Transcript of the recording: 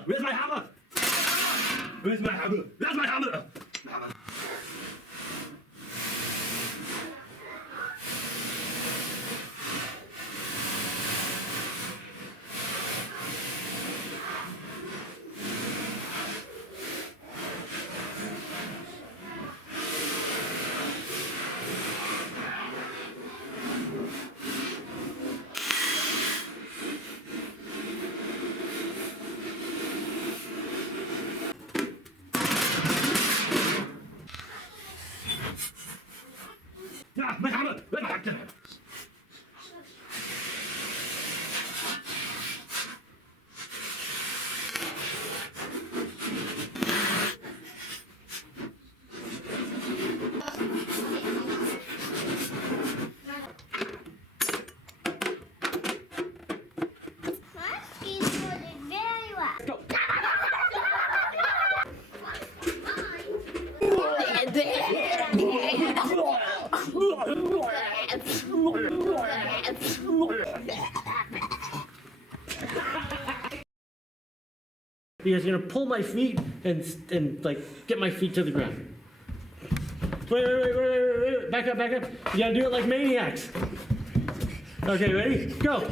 hammer? Where's my hammer? Where's my hammer? Where's my hammer? Hammer. Ja, my hammer! Where's my hammer? Go! Because you're gonna pull my feet and like get my feet to the ground. Wait. Back up. You gotta do it like maniacs. Okay, ready? Go.